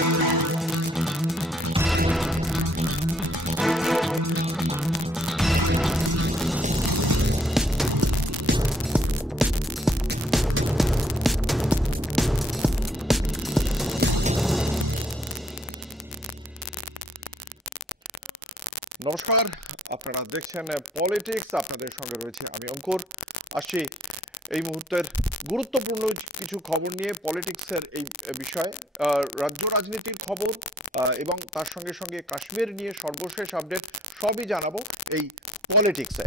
নমস্কার, আপনারা দেখছেন পলিটিক্স। আপনাদের সঙ্গে রয়েছে আমি অঙ্কুর। আসছি এই মুহূর্তের গুরুত্বপূর্ণ কিছু খবর নিয়ে পলিটিক্সের এই বিষয়ে, রাজ্য রাজনীতির খবর এবং তার সঙ্গে সঙ্গে কাশ্মীর নিয়ে সর্বশেষ আপডেট সবই জানাবো এই পলিটিক্সে।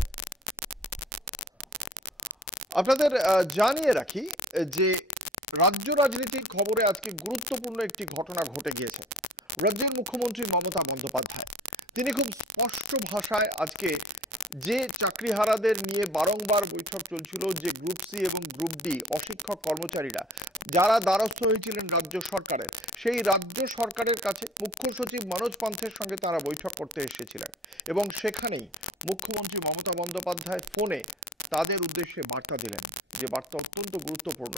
আপনাদের জানিয়ে রাখি যে রাজ্য রাজনীতির খবরে আজকে গুরুত্বপূর্ণ একটি ঘটনা ঘটে গিয়েছে। রাজ্যের মুখ্যমন্ত্রী মমতা বন্দ্যোপাধ্যায় তিনি খুব স্পষ্ট ভাষায় আজকে যে চাকরিহারাদের নিয়ে বারংবার বৈঠক চলছিল, যে গ্রুপ সি এবং গ্রুপ ডি অশিক্ষক কর্মচারীরা যারা দ্বারস্থ হয়েছিলেন রাজ্য সরকারের, সেই রাজ্য সরকারের কাছে মুখ্য সচিব মনোজ পান্থের সঙ্গে তারা বৈঠক করতে এসেছিলেন এবং সেখানেই মুখ্যমন্ত্রী মমতা বন্দ্যোপাধ্যায় ফোনে তাদের উদ্দেশ্যে বার্তা দিলেন, যে বার্তা অত্যন্ত গুরুত্বপূর্ণ।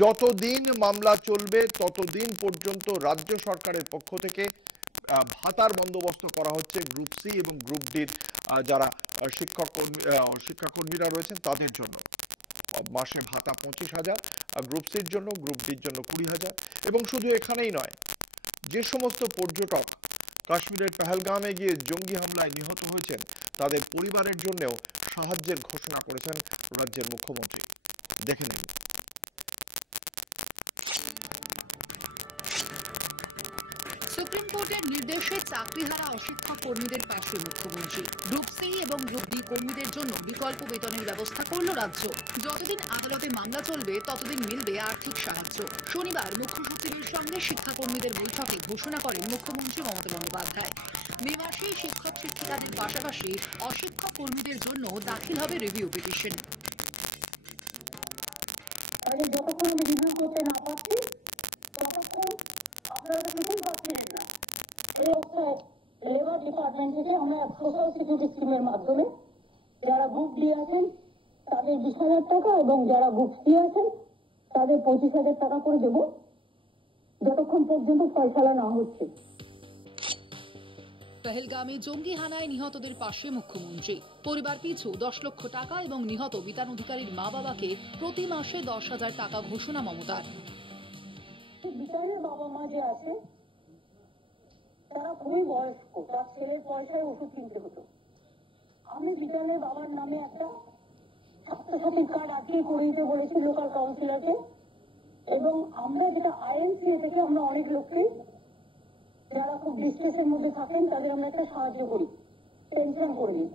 যতদিন মামলা চলবে ততদিন পর্যন্ত রাজ্য সরকারের পক্ষ থেকে ভাতার বন্দোবস্ত করা হচ্ছে গ্রুপ সি এবং গ্রুপ ডির যারা শিক্ষাকর্মীরা রয়েছেন তাদের জন্য। মাসে ভাতা 25,000, গ্রুপ সির জন্য, গ্রুপ ডির জন্য 20,000। এবং শুধু এখানেই নয়, যে সমস্ত পর্যটক কাশ্মীরের পেহেলগামে গিয়ে জঙ্গি হামলায় নিহত হয়েছেন তাদের পরিবারের জন্যও সাহায্যের ঘোষণা করেছেন রাজ্যের মুখ্যমন্ত্রী। দেখে নিন। সুপ্রিম কোর্টের নির্দেশে চাকরিহারা অশিক্ষক কর্মীদের পাশে মুখ্যমন্ত্রী। গ্রুপ সি এবং গ্রুপ ডি কর্মীদের জন্য বিকল্প বেতনের ব্যবস্থা করল রাজ্য। যতদিন আদালতে মামলা চলবে ততদিন মিলবে আর্থিক সাহায্য। শনিবার মুখ্য সচিবের সঙ্গে শিক্ষাকর্মীদের বৈঠকে ঘোষণা করেন মুখ্যমন্ত্রী মমতা বন্দ্যোপাধ্যায়। মে মাসে শিক্ষক শিক্ষিকাদের পাশাপাশি অশিক্ষক কর্মীদের জন্য দাখিল হবে রিভিউ পিটিশন। যতক্ষণ আমি রিভিউ করতে না পারছি ততক্ষণ আপনারা কিছুই পাচ্ছিলেন না। এই অবস্থায় লেবার ডিপার্টমেন্ট থেকে আমরা সোশ্যাল সিকিউরিটি স্কিমের মাধ্যমে যারা গ্রুপ ডি আছেন তাদের 20,000 টাকা এবং যারা গ্রুপ সি আছেন তাদের 25,000 টাকা করে দেব, যতক্ষণ পর্যন্ত ফয়সালা না হচ্ছে। পেহেলগামে জঙ্গি হানায় নিহতদের পাশে মুখ্যমন্ত্রী। পরিবার পিছু 10 লক্ষ টাকা এবং নিহত বিতান অধিকারীর মা বাবাকে প্রতি মাসে 10,000 টাকা ঘোষণা মমতার। বিতানের বাবা মা যে আছে তারা খুবই বয়স্ক, তার ছেলের পয়সায় ওষুধ কিনতে হতো। আমি বিতানের বাবার নামে একটা ছাত্রছাত্রীর কার্ড আজকে করে দিতে বলেছি লোকাল কাউন্সিলরকে, এবং আমরা যেটা আইএনসিএ থেকে আমরা অনেক লোককে যারা খুব ডিস্ট্রেসের মধ্যে থাকেন তাদের আমরা একটা সাহায্য করি, পেনশন করে দিই।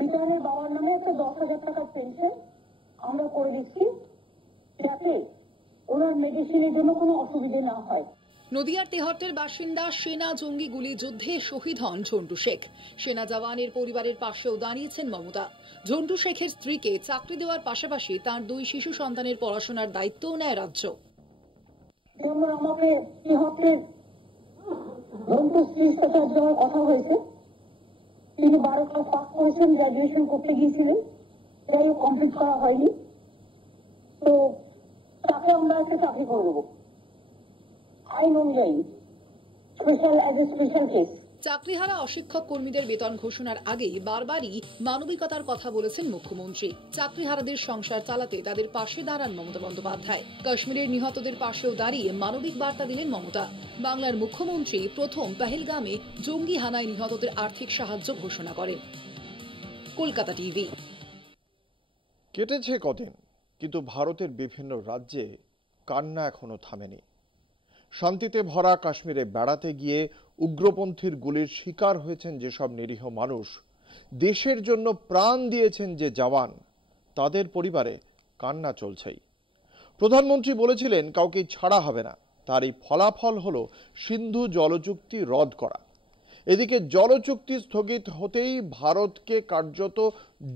বিতানের বাবার নামে একটা 10,000 টাকার পেনশন আমরা করে দিচ্ছি, যাতে ওনার মেডিসিনের জন্য কোনো অসুবিধে না হয়। নদিয়ার তেহট্টের বাসিন্দা সেনা জঙ্গি গুলি যুদ্ধে শহীদ হন ঝন্টু শেখ। সেনা জওয়ানের পরিবারের পাশেও দাঁড়িয়েছেন মমতা। ঝন্টু শেখের স্ত্রীকে চাকরি দেওয়ার পাশাপাশি তার 2 শিশু সন্তানের পড়াশোনার দায়িত্বও নেয় রাজ্য। যেমন আমাকে তেহট্টের ঝন্টু স্ত্রীর সাথে যাওয়ার কথা হয়েছে, তিনি 12 ক্লাস পাস করেছেন, গ্রাজুয়েশন করতে গিয়েছিলেন, যাই হোক কমপ্লিট করা হয়নি, তো তাকে আমরা একটা চাকরি করে দেবো আইন অনুযায়ী, special as a special case. চাকরিহারা অশিক্ষক কর্মীদের বেতন ঘোষণার আগেই বারবারই মানবিকতার কথা বলেছেন মুখ্যমন্ত্রী। চাকরিহারাদের সংসার চালাতে তাদের পাশে দাঁড়ান মমতা বন্দ্যোপাধ্যায়। কাশ্মীরের নিহতদের পাশেও দাঁড়িয়ে মানবিক বার্তা দিলেন মমতা। বাংলার মুখ্যমন্ত্রী প্রথম পেহেলগামে জঙ্গি হানায় নিহতদের আর্থিক সাহায্য ঘোষণা করেন। কলকাতা টিভি। কেটেছে কদিন, কিন্তু ভারতের বিভিন্ন রাজ্যে কান্না এখনো থামেনি। শান্তিতে ভরা কাশ্মীরে বেড়াতে গিয়ে উগ্রপন্থীর গুলির শিকার হয়েছেন যেসব নিরীহ মানুষ, দেশের জন্য প্রাণ দিয়েছেন যে জওয়ান, তাদের পরিবারে কান্না চলছেই। প্রধানমন্ত্রী বলেছিলেন কাউকে ছাড়া হবে না, তার এই ফলাফল হলো সিন্ধু জলচুক্তি রদ করা। এদিকে জলচুক্তি স্থগিত হতেই ভারতকে কার্যত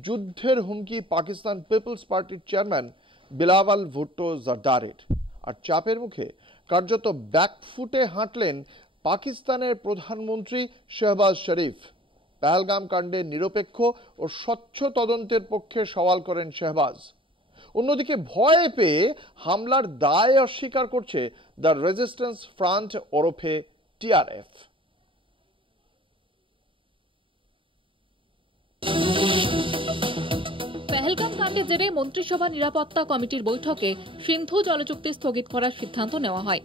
যুদ্ধের হুমকি পাকিস্তান পিপলস পার্টির চেয়ারম্যান বিলাওয়াল ভুট্টো জরদারের। আর চাপের মুখে কার্যত ব্যাকফুটে হাঁটলেন পাকিস্তানের প্রধানমন্ত্রী শেহবাজ শরীফ। পেহেলগাম কাণ্ডের নিরপেক্ষ ও স্বচ্ছ তদন্তের পক্ষে সওয়াল করেন শেহবাজ। অন্যদিকে ভয় পেয়ে হামলার দায় অস্বীকার করছে দ্য রেজিস্ট্যান্স ফ্রন্ট ওরফে টিআরএফ। পেহেলগাম কাণ্ডের জেরে মন্ত্রিসভা নিরাপত্তা কমিটির বৈঠকে সিন্ধু জলচুক্তি স্থগিত করার সিদ্ধান্ত নেওয়া হয়।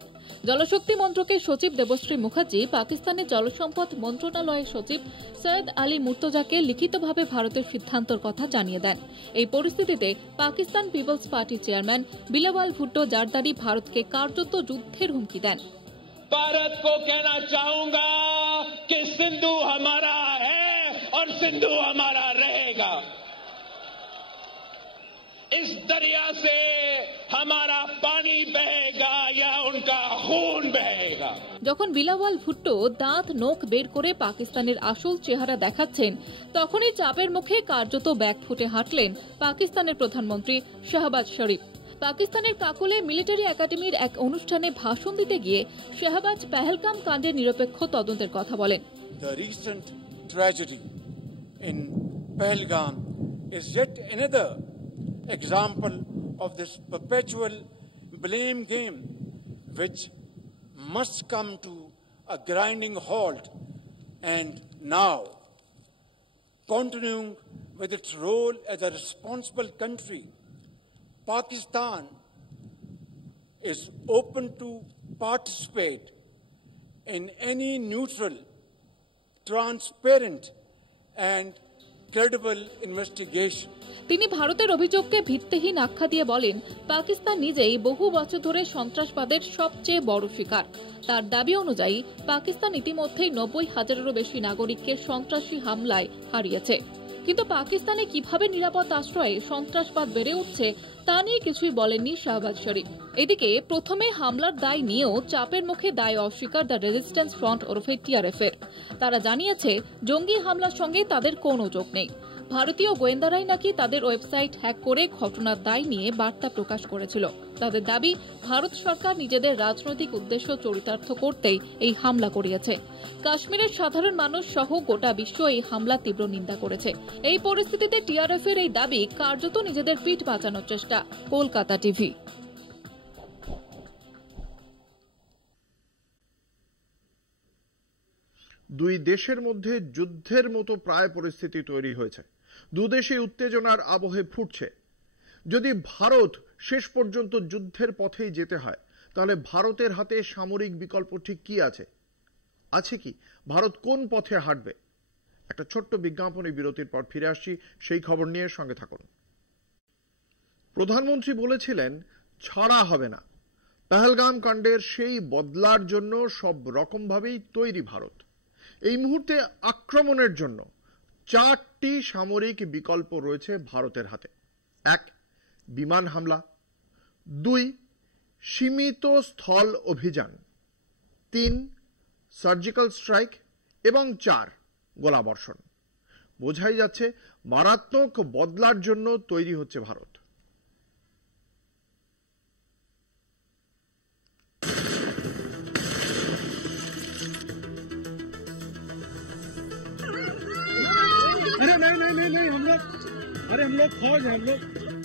জলশক্তি মন্ত্রকের সচিব দেবশ্রী মুখার্জি পাকিস্তানের জলসম্পদ মন্ত্রণালয়ের সচিব সৈয়দ আলী মুর্তজাকে লিখিতভাবে ভারতের সিদ্ধান্তের কথা জানিয়ে দেন। এই পরিস্থিতিতে Pakistan Peoples Party chairman Bilawal Bhutto Zardari ভারতকে কার্যত যুদ্ধের হুমকি দেন। भारत को कहना चाहूंगा कि सिंधु हमारा है और सिंधु हमारा रहेगा। इस दरिया से हमारा पानी बहेगा या उनका खून बहेगा। যখন বিলাওয়াল ভুট্টো দাঁত নখ বের করে পাকিস্তানের আসল চেহারা দেখাচ্ছেন, তখনই চাপের মুখে কার্যত ব্যাগ ফুটে হাঁটলেন পাকিস্তানের প্রধানমন্ত্রী শাহবাজ শরীফ। পাকিস্তানের কাকুলে মিলিটারি একাডেমির এক অনুষ্ঠানে ভাষণ দিতে গিয়ে শাহবাজ পেহেলগাম কাণ্ডের নিরপেক্ষ তদন্তের কথা বলেন। The recent tragedy in Pahalgam is yet another example of this perpetual blame game which must come to a grinding halt, and now continuing with its role as a responsible country, Pakistan is open to participate in any neutral, transparent and credible investigation. তিনি ভারতের অভিযোগকে ভিত্তিহীন আখ্যা দিয়ে বলেন, পাকিস্তান নিজেই বহু বছর ধরে সন্ত্রাসবাদের সবচেয়ে বড় শিকার। তার দাবি অনুযায়ী পাকিস্তান ইতিমধ্যেই 90,000-এরও বেশি নাগরিককে সন্ত্রাসী হামলায় হারিয়েছে। কিন্তু পাকিস্তানে কিভাবে নিরাপদ আশ্রয়ে সন্ত্রাসবাদ বেড়ে উঠছে তা নিয়ে কিছুই বলেননি শাহবাজ শরীফ। এদিকে প্রথমে হামলার দায় নিয়েও চাপের মুখে দায় অস্বীকার দ্য রেজিস্ট্যান্স ফ্রন্ট ওরফে টিআরএফ এর। তারা জানিয়েছে জঙ্গি হামলার সঙ্গে তাদের কোনো যোগ নেই। ভারতীয় গোয়েন্দারাই নাকি তাদের ওয়েবসাইট হ্যাক করে ঘটনার দায় নিয়ে বার্তা প্রকাশ করেছিল। তাদের দাবি, ভারত সরকার নিজেদের রাজনৈতিক উদ্দেশ্য চরিতার্থ করতেই এই হামলা করিয়েছে। কাশ্মীরের সাধারণ মানুষ সহ গোটা বিশ্ব এই হামলা তীব্র নিন্দা করেছে। এই পরিস্থিতিতে টিআরএফ এর এই দাবি কার্যত নিজেদের পিঠ বাঁচানোর চেষ্টা। কলকাতা টিভি। দুই দেশের মধ্যে যুদ্ধের মতো প্রায় পরিস্থিতি তৈরি হয়েছে। দুদেশে উত্তেজনার আবহে ফুটছে। যদি ভারত শেষ পর্যন্ত যুদ্ধের পথেই যেতে হয়, তাহলে ভারতের হাতে সামরিক বিকল্প ঠিক কি আছে কি? ভারত কোন পথে হাঁটবে? একটা ছোট্ট বিজ্ঞাপনী বিরতির পর ফিরে আসছি সেই খবর নিয়ে, সঙ্গে থাকুন। প্রধানমন্ত্রী বলেছিলেন ছাড়া হবে না। পেহেলগাম কাণ্ডের সেই বদলার জন্য সব রকমভাবেই তৈরি ভারত। এই মুহূর্তে আক্রমণের জন্য 4টি সামরিক বিকল্প রয়েছে ভারতের হাতে। 1, বিমান হামলা; 2, সীমিত স্থল অভিযান; 3, সার্জিক্যাল স্ট্রাইক; এবং 4, গোলাবর্ষণ। বোঝাই যাচ্ছে মারাত্মক বদলার জন্য তৈরি হচ্ছে ভারত।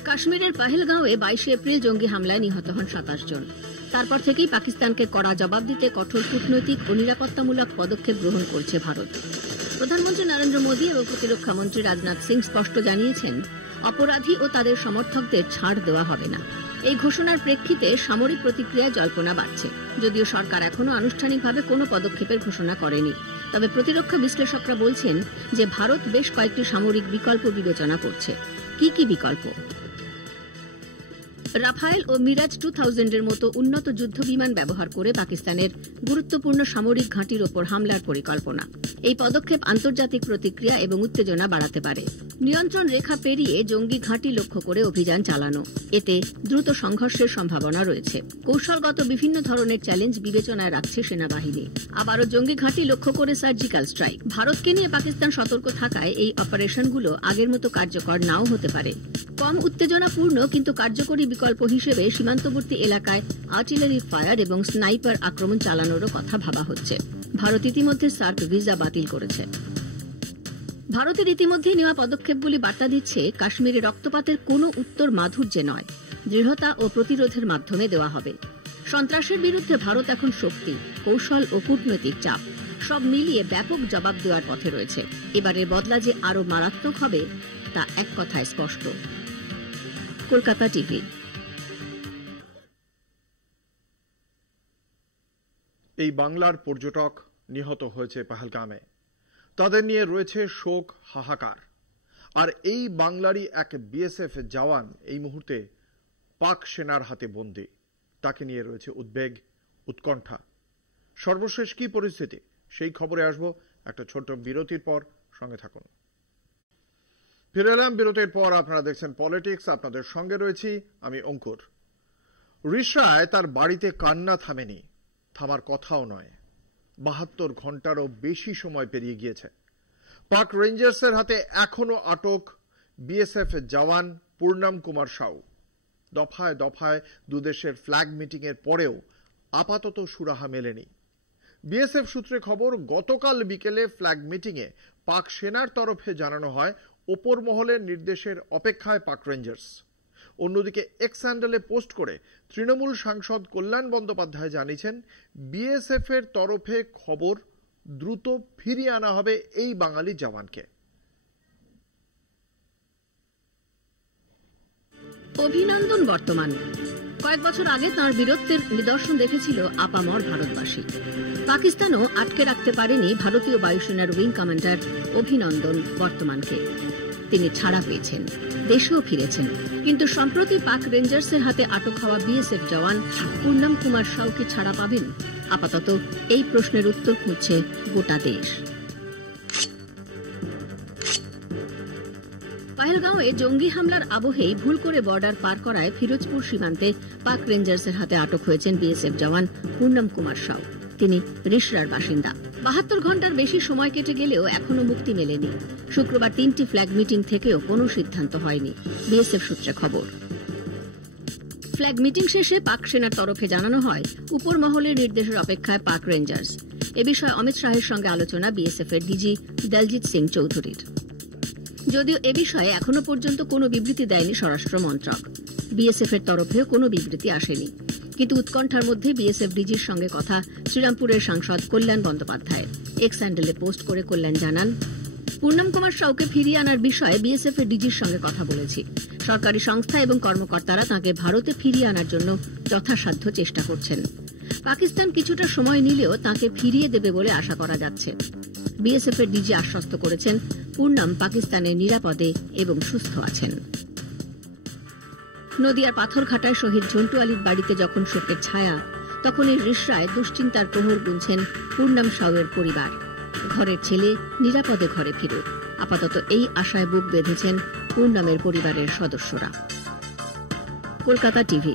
কাশ্মীরের পাহেলগাঁওয়ে 22 এপ্রিল জঙ্গি হামলায় নিহত হন 27 জন। তারপর থেকেই পাকিস্তানকে কড়া জবাব দিতে কঠোর কূটনৈতিক ও নিরাপত্তামূলক পদক্ষেপ গ্রহণ করছে ভারত। প্রধানমন্ত্রী নরেন্দ্র মোদী এবং প্রতিরক্ষা মন্ত্রী রাজনাথ সিং স্পষ্ট জানিয়েছেন, অপরাধী ও তাদের সমর্থকদের ছাড় দেওয়া হবে না। এই ঘোষণার প্রেক্ষিতে সামরিক প্রতিক্রিয়ায় জল্পনা বাড়ছে। যদিও সরকার এখনো আনুষ্ঠানিকভাবে কোনো পদক্ষেপের ঘোষণা করেনি, তবে প্রতিরক্ষা বিশ্লেষকরা বলছেন যে ভারত বেশ কয়েকটি সামরিক বিকল্প বিবেচনা করছে। কি কি বিকল্প? রাফায়েল ও মিরাজ 2000 এর মতো উন্নত যুদ্ধ বিমান ব্যবহার করে পাকিস্তানের গুরুত্বপূর্ণ সামরিক ঘাঁটির ওপর হামলার পরিকল্পনা। এই পদক্ষেপ আন্তর্জাতিক প্রতিক্রিয়া এবং উত্তেজনা বাড়াতে পারে। নিয়ন্ত্রণ রেখা পেরিয়ে জঙ্গি ঘাঁটি লক্ষ্য করে অভিযান চালানো, এতে দ্রুত সংঘর্ষের সম্ভাবনা রয়েছে। কৌশলগত বিভিন্ন ধরনের চ্যালেঞ্জ বিবেচনায় রাখছে সেনাবাহিনী। আবারও জঙ্গি ঘাঁটি লক্ষ্য করে সার্জিক্যাল স্ট্রাইক। ভারতকে নিয়ে পাকিস্তান সতর্ক থাকায় এই অপারেশনগুলো আগের মতো কার্যকর নাও হতে পারে। কম উত্তেজনাপূর্ণ কিন্তু কার্যকরী বিকল্প হিসেবে সীমান্তবর্তী এলাকায় আর্টিলারি ফায়ার এবং স্নাইপার আক্রমণ চালানোরও কথা ভাবা হচ্ছে। ভারত ইতিমধ্যে সার্ক ভিসা বাতিল করেছে। ভারতের ইতিমধ্যেই নেওয়া পদক্ষেপগুলি বার্তা দিচ্ছে কাশ্মীরে রক্তপাতের কোনো উত্তর মাধুর্যে নয়, দৃঢ়তা ও প্রতিরোধের মাধ্যমে দেওয়া হবে। সন্ত্রাসের বিরুদ্ধে ভারত এখন শক্তি, কৌশল ও কূটনৈতিক চাপ সব মিলিয়ে ব্যাপক জবাব দেওয়ার পথে রয়েছে। এবারের বদলা যে আরো মারাত্মক হবে তা এক কথায় স্পষ্ট। কলকাতা টিভি। এই বাংলার পর্যটক নিহত হয়েছে পহেলগামে, তাদের নিয়ে রয়েছে শোক হাহাকার। আর এই বাংলারই এক বিএসএফ জওয়ান এই মুহূর্তে পাক সেনার হাতে বন্দী, তাকে নিয়ে রয়েছে উদ্বেগ, উৎকণ্ঠা। সর্বশেষ কি পরিস্থিতি সেই খবরে আসবো একটা ছোট্ট বিরতির পর, সঙ্গে থাকুন। ফিরে এলাম বিরতির পর, আপনারা দেখছেন পলিটিক্স, আপনাদের সঙ্গে রয়েছি আমি অঙ্কুর। রিষড়ায় তার বাড়িতে কান্না থামেনি, থামার কথাও নয়। 72 ঘন্টারও বেশি সময় পেরিয়ে গিয়েছে। পাক রেঞ্জার্সের হাতে এখনো আটক বিএসএফ জওয়ান পূর্ণম কুমার সাউ। দফায় দফায় দুদেশের ফ্ল্যাগ মিটিং এর পরেও আপাতত সুরাহা মেলেনি। বিএসএফ সূত্রে খবর, গতকাল বিকেলে ফ্ল্যাগ মিটিংয়ে পাক সেনার তরফে জানানো হয় ওপর মহলের নির্দেশের অপেক্ষায় পাক রেঞ্জার্স। অন্যদিকে এক্স হ্যান্ডেলে পোস্ট করে তৃণমূল সাংসদ কল্যাণ বন্দ্যোপাধ্যায় জানিয়েছেন বিএসএফ এর তরফে খবর, দ্রুত ফিরিয়ে আনা হবে এই বাঙালি জওয়ানকে। অভিনন্দন বর্তমান। কয়েক বছর আগে তাঁর বীরত্বের নিদর্শন দেখেছিল আপামর ভারতবাসী। পাকিস্তানও আটকে রাখতে পারেনি ভারতীয় বায়ুসেনার উইং কমান্ডার অভিনন্দন বর্তমানকে। তিনি ছাড়া পেয়েছেন, দেশেও ফিরেছেন। কিন্তু সম্প্রতি পাক রেঞ্জার্সের হাতে আটক হওয়া বিএসএফ জওয়ান পূর্ণম কুমার সাউ কি ছাড়া পাবেন? আপাতত এই প্রশ্নের উত্তর খুঁজছে গোটা দেশ। পহেলগাঁওয়ে জঙ্গি হামলার আবহেই ভুল করে বর্ডার পার করায় ফিরোজপুর সীমান্তে পাক রেঞ্জার্সের হাতে আটক হয়েছেন বিএসএফ জওয়ান পূর্ণম কুমার সাউ। তিনি রিষড়ার বাসিন্দা। 72 ঘন্টার বেশি সময় কেটে গেলেও এখনো মুক্তি মেলেনি। শুক্রবার 3টি ফ্ল্যাগ মিটিং থেকেও কোনো সিদ্ধান্ত হয়নি, বিএসএফ সূত্রে খবর। ফ্ল্যাগ মিটিং শেষে পাক সেনার তরফে জানানো হয় উপর মহলের নির্দেশের অপেক্ষায় পাক রেঞ্জার্স। এ বিষয়ে অমিত শাহের সঙ্গে আলোচনা বিএসএফ এর ডিজি দলজিৎ সিং চৌধুরীর। যদিও এ বিষয়ে এখনো পর্যন্ত কোনো বিবৃতি দেয়নি স্বরাষ্ট্র মন্ত্রক। বিএসএফ এর তরফেও কোনো বিবৃতি আসেনি। কিন্তু উৎকণ্ঠার মধ্যে বিএসএফ ডিজির সঙ্গে কথা শ্রীরামপুরের সাংসদ কল্যাণ বন্দ্যোপাধ্যায়। এক্স হ্যান্ডেলে পোস্ট করে কল্যাণ জানান, পূর্ণম কুমার সাউকে ফিরিয়ে আনার বিষয়ে বিএসএফ এর ডিজির সঙ্গে কথা বলেছি। সরকারি সংস্থা এবং কর্মকর্তারা তাঁকে ভারতে ফিরিয়ে আনার জন্য যথাসাধ্য চেষ্টা করছেন। পাকিস্তান কিছুটা সময় নিলেও তাঁকে ফিরিয়ে দেবে বলে আশা করা যাচ্ছে। বিএসএফ এর ডিজি আশ্বস্ত করেছেন পূর্ণম পাকিস্তানে নিরাপদে এবং সুস্থ আছেন। নদিয়ার পাথরঘাটায় শহীদ ঝন্টু আলীর বাড়িতে যখন শোকের ছায়া, তখন এই রিষড়ায় দুশ্চিন্তার প্রহর গুনছেন পূর্ণম সাউয়ের পরিবার। ঘরের ছেলে নিরাপদে ঘরে ফিরুক, আপাতত এই আশায় বুক বেঁধেছেন পূর্ণমের পরিবারের সদস্যরা। কলকাতা টিভি।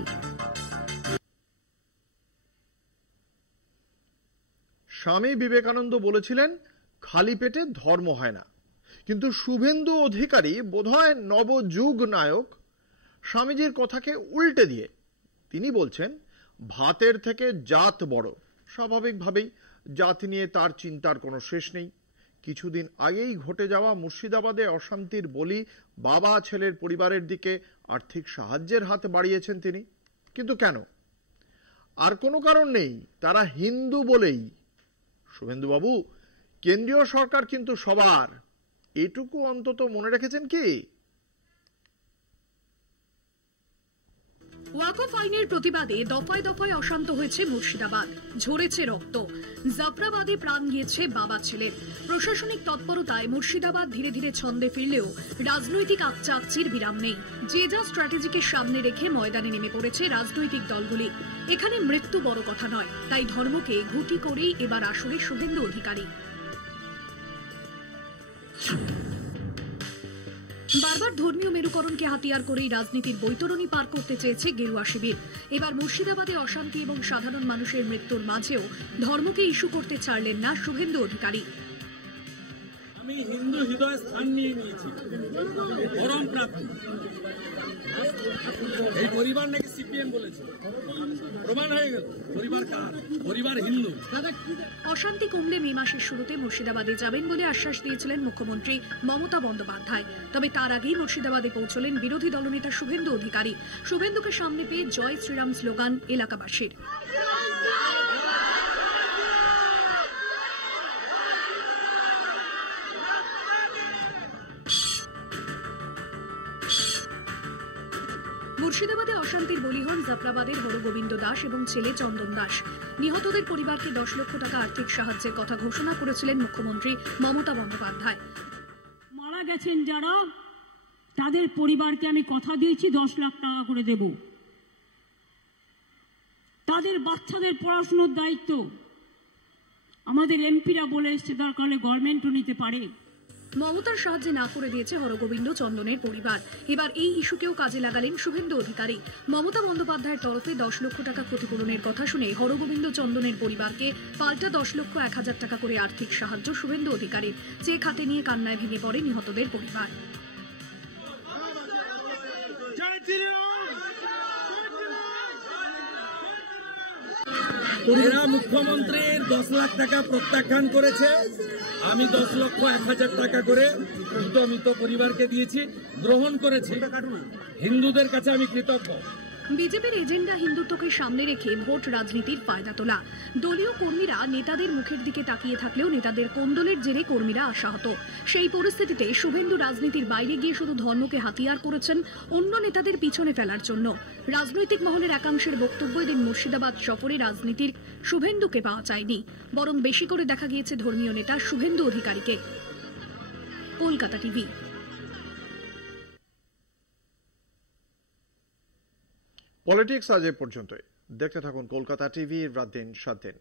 স্বামী বিবেকানন্দ বলেছিলেন খালি পেটে ধর্ম হয় না, কিন্তু শুভেন্দু অধিকারী বোধহয় নবযুগ নায়ক স্বামীজির কথাকে উল্টে দিয়ে তিনি বলছেন ভাতের থেকে জাত বড়। স্বাভাবিকভাবেই জাত নিয়ে তার চিন্তার কোনো শেষ নেই। কিছুদিন আগেই ঘটে যাওয়া মুর্শিদাবাদে অশান্তির বলি বাবা ছেলের পরিবারের দিকে আর্থিক সাহায্যের হাত বাড়িয়েছেন তিনি। কিন্তু কেন? আর কোনো কারণ নেই, তারা হিন্দু বলেই। শুভেন্দুবাবু, কেন্দ্রীয় সরকার কিন্তু সবার, এটুকু অন্তত মনে রেখেছেন কি? ওয়াকফ আইনের প্রতিবাদে দফায় দফায় অশান্ত হয়েছে মুর্শিদাবাদ, ঝরেছে রক্ত, জাফরাবাদে প্রাণ গিয়েছে বাবা ছেলের। প্রশাসনিক তৎপরতায় মুর্শিদাবাদ ধীরে ধীরে ছন্দে ফিরলেও রাজনৈতিক আকচাকচির বিরাম নেই। যে যা স্ট্র্যাটেজিকে সামনে রেখে ময়দানে নেমে পড়েছে রাজনৈতিক দলগুলি। এখানে মৃত্যু বড় কথা নয়, তাই ধর্মকে ঘুঁটি করেই এবার আসরে শুভেন্দু অধিকারী। বারবার ধর্মীয় মেরুকরণকে হাতিয়ার করেই রাজনীতির বৈতরণী পার করতে চেয়েছে গেরুয়া শিবির। এবার মুর্শিদাবাদে অশান্তি এবং সাধারণ মানুষের মৃত্যুর মাঝেও ধর্মকে ইস্যু করতে ছাড়লেন না শুভেন্দু অধিকারী। আমি হিন্দু হৃদয় স্থান নিয়ে নিয়েছি, পরম প্রাপ্তি। এই পরিবার নাকি সিপিএম বলেছে, প্রমাণ হয়ে গেল পরিবার কার? পরিবার হিন্দু। অশান্তি কমলে মে মাসের শুরুতে মুর্শিদাবাদে যাবেন বলে আশ্বাস দিয়েছিলেন মুখ্যমন্ত্রী মমতা বন্দ্যোপাধ্যায়। তবে তার আগেই মুর্শিদাবাদে পৌঁছলেন বিরোধী দলনেতা শুভেন্দু অধিকারী। শুভেন্দুকে সামনে পেয়ে জয় শ্রীরাম স্লোগান এলাকাবাসীর। মুর্শিদাবাদে অশান্তির বলি হন জাফরাবাদের হরগোবিন্দ দাস এবং ছেলে চন্দন দাস। নিহতদের পরিবারকে 10 লক্ষ টাকা আর্থিক সাহায্যের কথা ঘোষণা করেছিলেন মুখ্যমন্ত্রী মমতা বন্দ্যোপাধ্যায়। মারা গেছেন যারা, তাদের পরিবারকে আমি কথা দিয়েছি 10 লাখ টাকা করে দেব। তাদের বাচ্চাদের পড়াশোনার দায়িত্ব আমাদের এমপিরা বলে এসছে, দরকার হলে গভর্নমেন্টও নিতে পারে। মমতার সাহায্যে না করে দিয়েছে হরগোবিন্দ চন্দনের পরিবার। এবার এই ইস্যুকেও কাজে লাগালেন শুভেন্দু অধিকারী। মমতা বন্দ্যোপাধ্যায়ের তরফে 10 লক্ষ টাকা ক্ষতিপূরণের কথা শুনে হরগোবিন্দ চন্দনের পরিবারকে পাল্টা 10,01,000 টাকা করে আর্থিক সাহায্য শুভেন্দু অধিকারীর। চেক হাতে নিয়ে কান্নায় ভেঙে পড়ে নিহতদের পরিবার। এরা মুখ্যমন্ত্রীর 10 লাখ টাকা প্রত্যাখ্যান করেছে। আমি 10,01,000 টাকা করে মৃত পরিবারকে দিয়েছি, গ্রহণ করেছি। হিন্দুদের কাছে আমি কৃতজ্ঞ। বিজেপির এজেন্ডা হিন্দুত্বকে সামনে রেখে ভোট রাজনীতির ফায়দা তোলা। দলীয় কর্মীরা নেতাদের মুখের দিকে তাকিয়ে থাকলেও নেতাদের কোন্দলের জেরে কর্মীরা আশাহত। সেই পরিস্থিতিতে শুভেন্দু রাজনীতির বাইরে গিয়ে শুধু ধর্মকে হাতিয়ার করেছেন অন্য নেতাদের পিছনে ফেলার জন্য। রাজনৈতিক মহলের একাংশের বক্তব্য, এদিন মুর্শিদাবাদ সফরে রাজনীতির শুভেন্দুকে পাওয়া যায়নি, বরং বেশি করে দেখা গিয়েছে ধর্মীয় নেতা শুভেন্দু অধিকারীকে। কলকাতা টিভি। পলিটিক্স আজ এ পর্যন্তই। দেখতে থাকুন কলকাতা টিভি, রাত দিন 7 দিন।